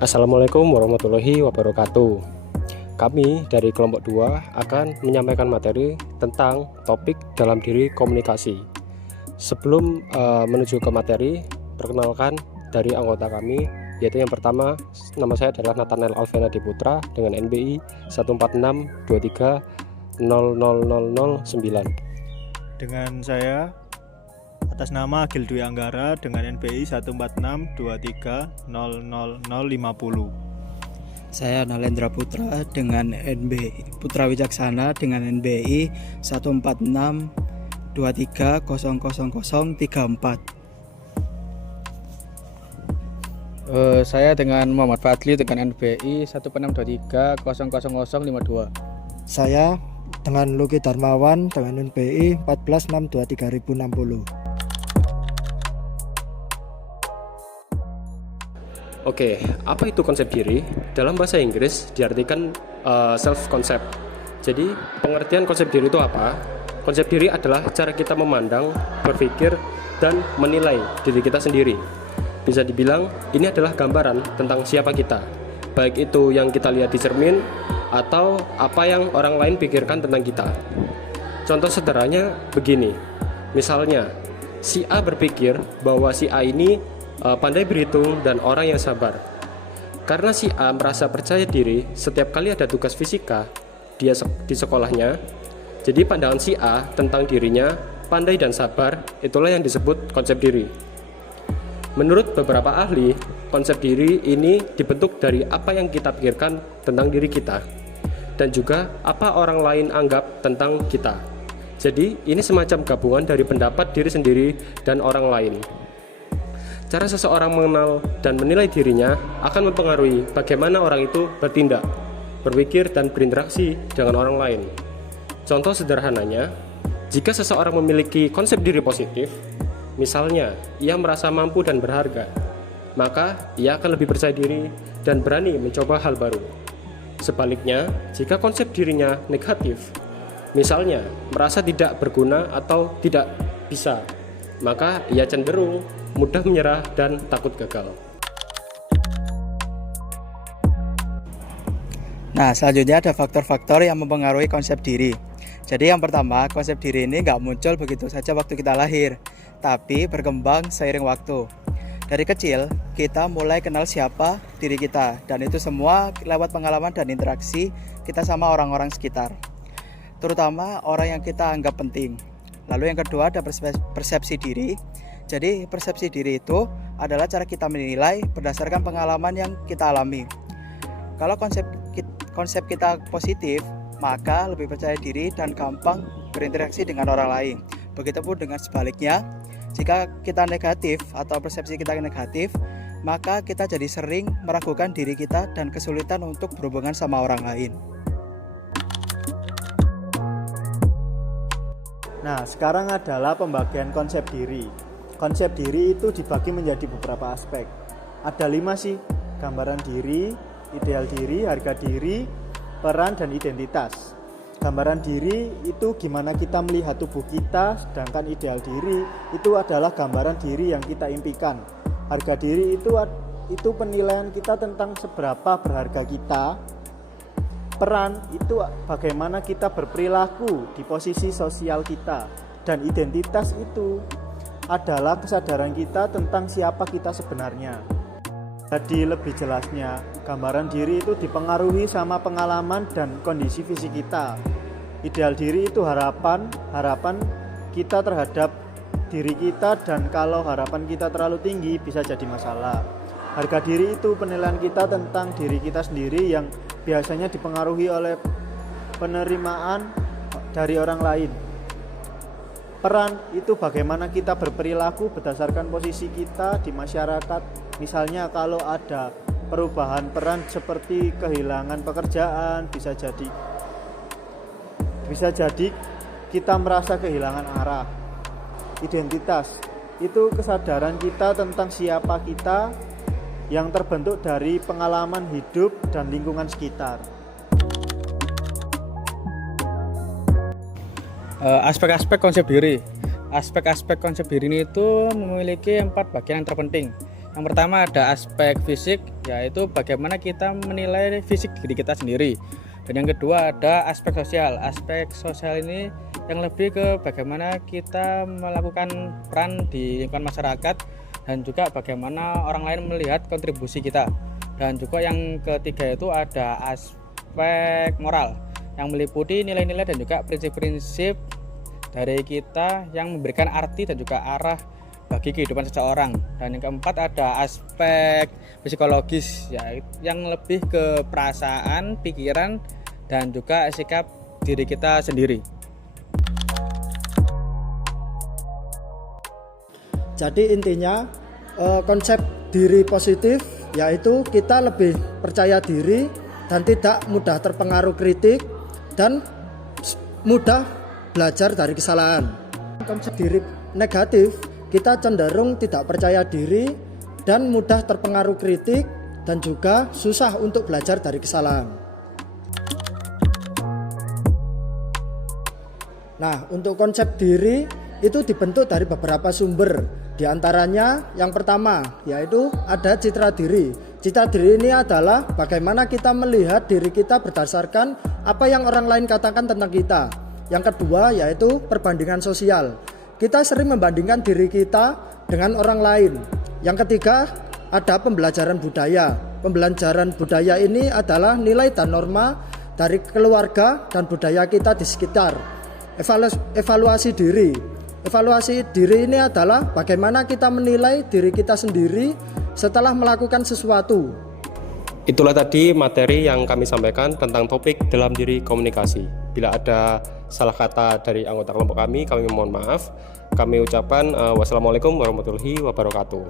Assalamualaikum warahmatullahi wabarakatuh. Kami dari kelompok 2 akan menyampaikan materi tentang topik dalam diri komunikasi. Sebelum menuju ke materi, perkenalkan dari anggota kami, yaitu yang pertama, nama saya adalah Nathanael Alvena Diputra dengan NBI 14623000009. Dengan saya atas nama Agil Dwi Anggara dengan NBI 14623000050. Saya Nalendra Putra dengan NBI Putra Wicaksana dengan NBI 14623000034. Saya dengan Muhammad Fadli dengan NBI 14623000052. Saya dengan Luki Darmawan dengan NBI 1462360. Oke, apa itu konsep diri? Dalam bahasa Inggris diartikan self concept. Jadi, pengertian konsep diri itu apa? Konsep diri adalah cara kita memandang, berpikir, dan menilai diri kita sendiri. Bisa dibilang, ini adalah gambaran tentang siapa kita, baik itu yang kita lihat di cermin atau apa yang orang lain pikirkan tentang kita. Contoh sederhananya begini, misalnya si A berpikir bahwa si A ini pandai berhitung dan orang yang sabar. Karena si A merasa percaya diri setiap kali ada tugas fisika di sekolahnya, jadi pandangan si A tentang dirinya pandai dan sabar, itulah yang disebut konsep diri. Menurut beberapa ahli, konsep diri ini dibentuk dari apa yang kita pikirkan tentang diri kita dan juga apa orang lain anggap tentang kita. Jadi ini semacam gabungan dari pendapat diri sendiri dan orang lain. Cara seseorang mengenal dan menilai dirinya akan mempengaruhi bagaimana orang itu bertindak, berpikir, dan berinteraksi dengan orang lain. Contoh sederhananya, jika seseorang memiliki konsep diri positif, misalnya ia merasa mampu dan berharga, maka ia akan lebih percaya diri dan berani mencoba hal baru. Sebaliknya, jika konsep dirinya negatif, misalnya merasa tidak berguna atau tidak bisa, maka ia cenderung mudah menyerah dan takut gagal. Nah, selanjutnya ada faktor-faktor yang mempengaruhi konsep diri. Jadi yang pertama, konsep diri ini nggak muncul begitu saja waktu kita lahir, tapi berkembang seiring waktu. Dari kecil, kita mulai kenal siapa diri kita, dan itu semua lewat pengalaman dan interaksi kita sama orang-orang sekitar, terutama orang yang kita anggap penting. Lalu yang kedua ada persepsi diri. Jadi persepsi diri itu adalah cara kita menilai berdasarkan pengalaman yang kita alami. Kalau konsep kita positif, maka lebih percaya diri dan gampang berinteraksi dengan orang lain. Begitupun dengan sebaliknya, jika kita negatif atau persepsi kita negatif, maka kita jadi sering meragukan diri kita dan kesulitan untuk berhubungan sama orang lain. Nah, sekarang adalah pembagian konsep diri. Konsep diri itu dibagi menjadi beberapa aspek. Ada 5 sih, gambaran diri, ideal diri, harga diri, peran, dan identitas. Gambaran diri itu gimana kita melihat tubuh kita, sedangkan ideal diri itu adalah gambaran diri yang kita impikan. Harga diri itu penilaian kita tentang seberapa berharga kita. Peran itu bagaimana kita berperilaku di posisi sosial kita. Dan identitas itu adalah kesadaran kita tentang siapa kita sebenarnya. Jadi lebih jelasnya, gambaran diri itu dipengaruhi sama pengalaman dan kondisi fisik kita. Ideal diri itu harapan kita terhadap diri kita, dan kalau harapan kita terlalu tinggi bisa jadi masalah. Harga diri itu penilaian kita tentang diri kita sendiri yang biasanya dipengaruhi oleh penerimaan dari orang lain. Peran itu bagaimana kita berperilaku berdasarkan posisi kita di masyarakat. Misalnya kalau ada perubahan peran seperti kehilangan pekerjaan, bisa jadi kita merasa kehilangan arah. Identitas itu kesadaran kita tentang siapa kita yang terbentuk dari pengalaman hidup dan lingkungan sekitar. Aspek-aspek konsep diri. Aspek-aspek konsep diri ini itu memiliki 4 bagian yang terpenting. Yang pertama ada aspek fisik, yaitu bagaimana kita menilai fisik diri kita sendiri. Dan yang kedua ada aspek sosial. Aspek sosial ini yang lebih ke bagaimana kita melakukan peran di lingkungan masyarakat dan juga bagaimana orang lain melihat kontribusi kita. Dan juga yang ketiga itu ada aspek moral yang meliputi nilai-nilai dan juga prinsip-prinsip dari kita yang memberikan arti dan juga arah bagi kehidupan seseorang. Dan yang keempat ada aspek psikologis ya, yang lebih ke perasaan, pikiran dan juga sikap diri kita sendiri. Jadi intinya konsep diri positif yaitu kita lebih percaya diri dan tidak mudah terpengaruh kritik dan mudah belajar dari kesalahan. Konsep diri negatif, kita cenderung tidak percaya diri dan mudah terpengaruh kritik dan juga susah untuk belajar dari kesalahan. Nah, untuk konsep diri itu dibentuk dari beberapa sumber. Di antaranya yang pertama yaitu ada citra diri. Citra diri ini adalah bagaimana kita melihat diri kita berdasarkan apa yang orang lain katakan tentang kita. Yang kedua yaitu perbandingan sosial. Kita sering membandingkan diri kita dengan orang lain. Yang ketiga ada pembelajaran budaya. Pembelajaran budaya ini adalah nilai dan norma dari keluarga dan budaya kita di sekitar. Evaluasi diri. Evaluasi diri ini adalah bagaimana kita menilai diri kita sendiri setelah melakukan sesuatu. Itulah tadi materi yang kami sampaikan tentang topik dalam diri komunikasi. Bila ada salah kata dari anggota kelompok kami mohon maaf. Kami ucapkan wassalamualaikum warahmatullahi wabarakatuh.